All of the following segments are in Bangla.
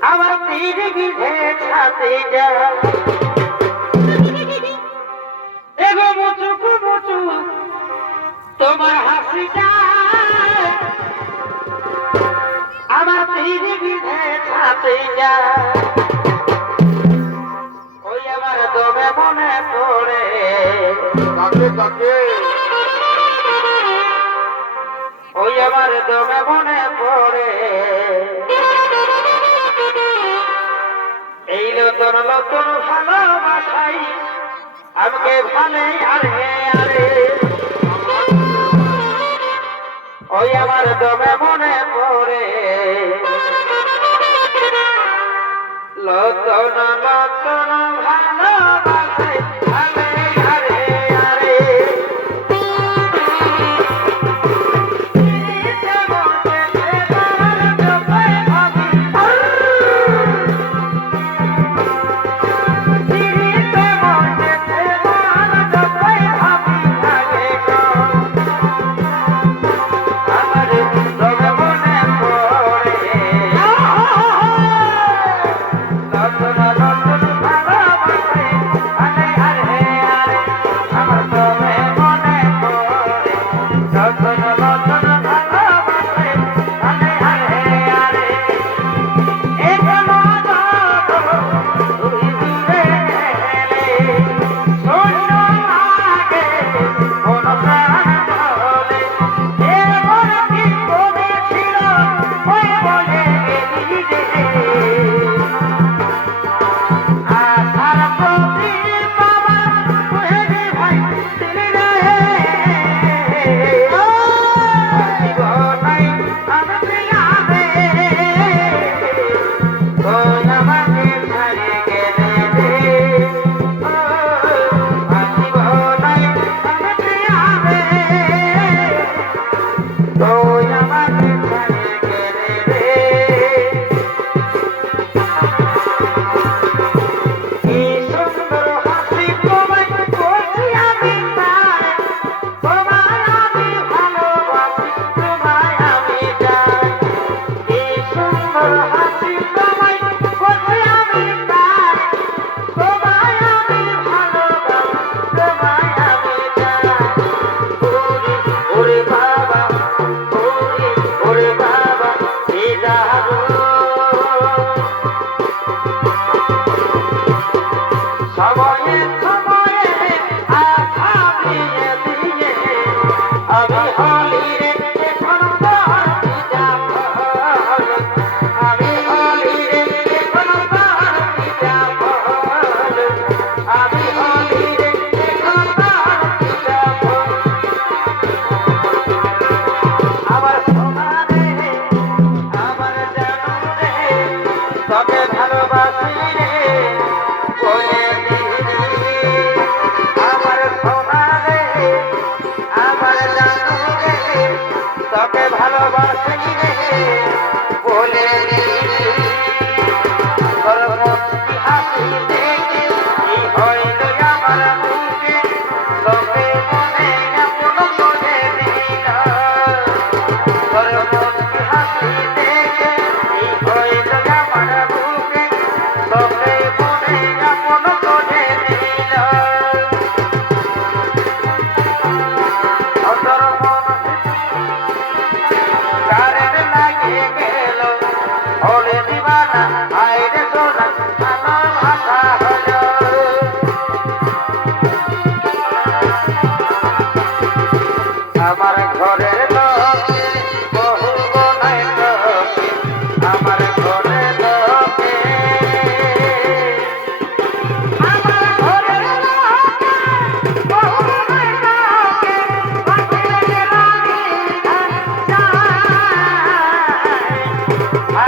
আমার তীর গিয়ে ছাতে যা। এগো মুচু তোমার হাসিটা। আমার তীর গিয়ে ছাতে যা। ওই আমার দমে মনে পড়ে। কাকে কাকে? আমার দমে মনে পড়ে। এই নতুন নতুন ভালোবাসাই আমাকে ভালে আর হে আরে। ওই আমার দমে মনে পড়ে। লতন লতন ভালোবাসা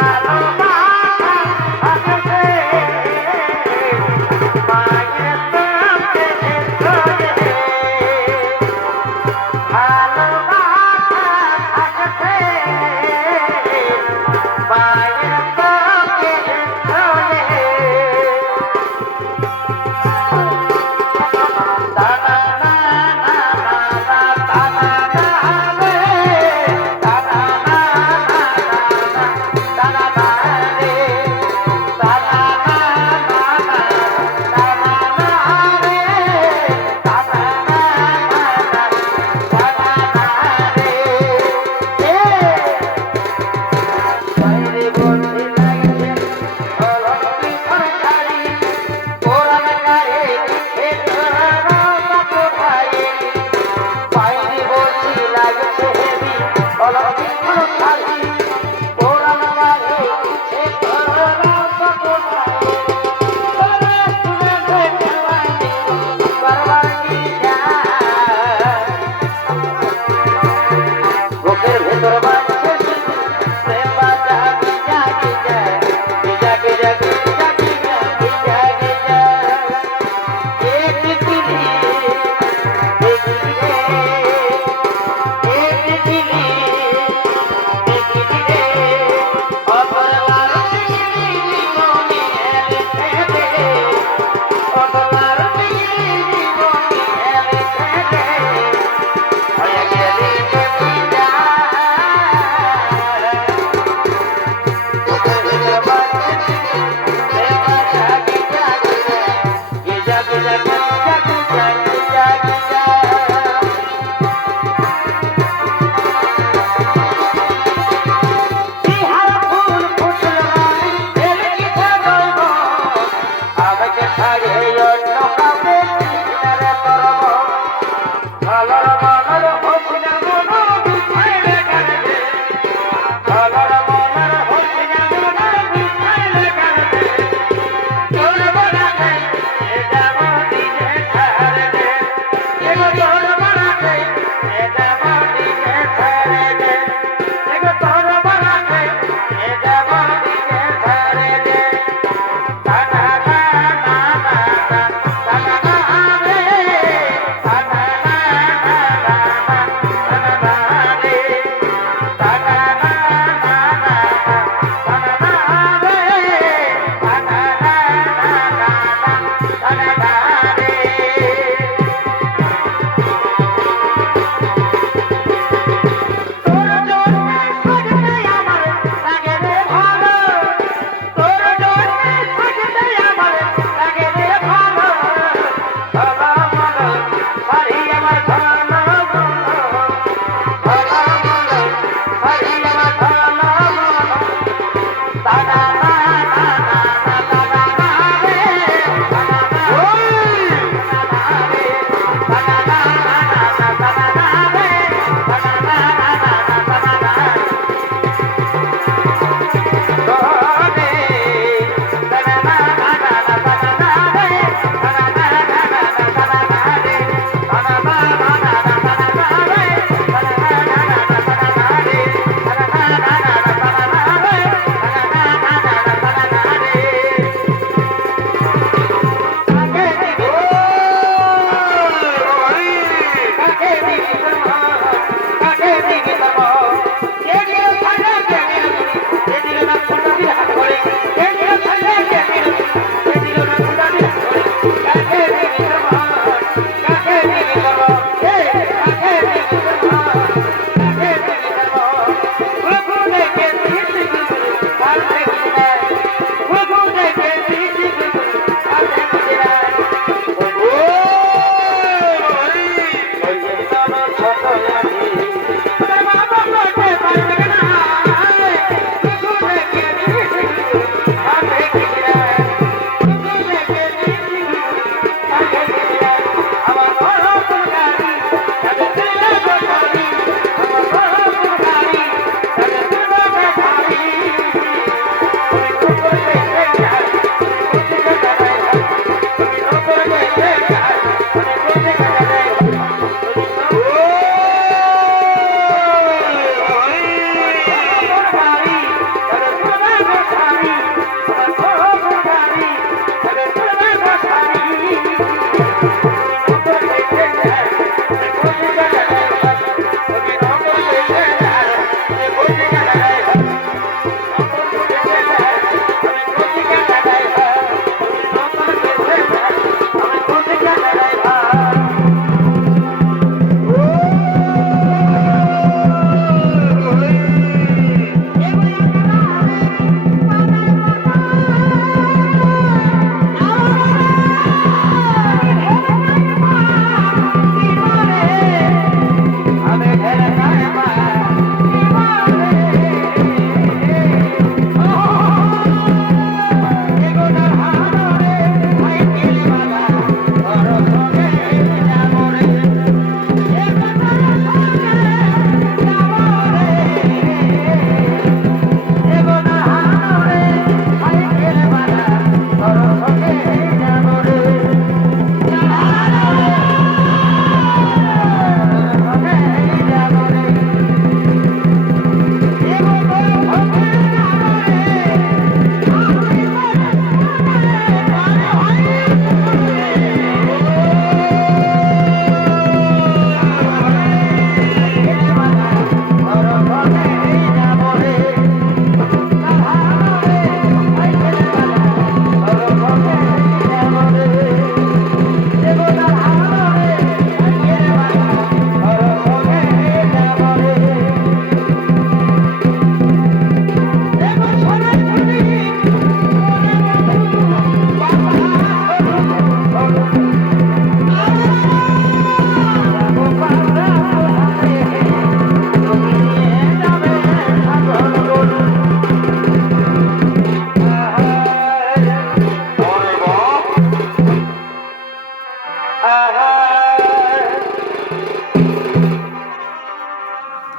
la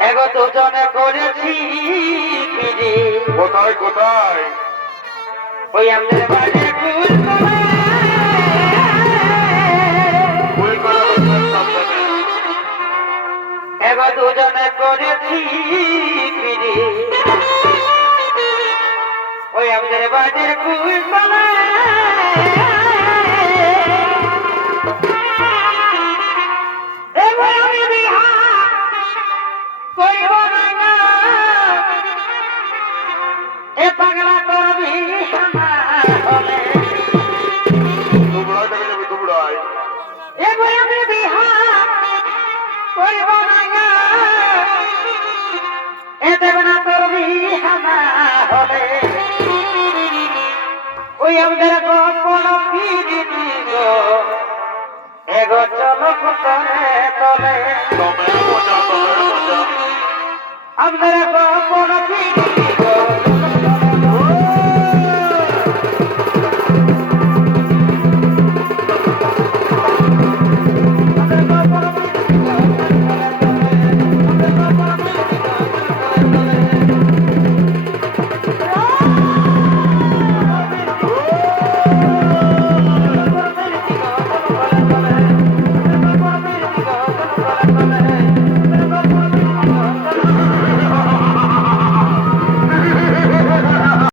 এগো দুজনে করেছি কোথায় কোথায়? ওই আমাদের বাড়ি এগো দুজনে করেছি ওই আমাদের বাড়ির কুল আমার হলে ওই আমাদের গোপন গো। এগো চলো তলে তলে। আমাদের গোপন ফিরি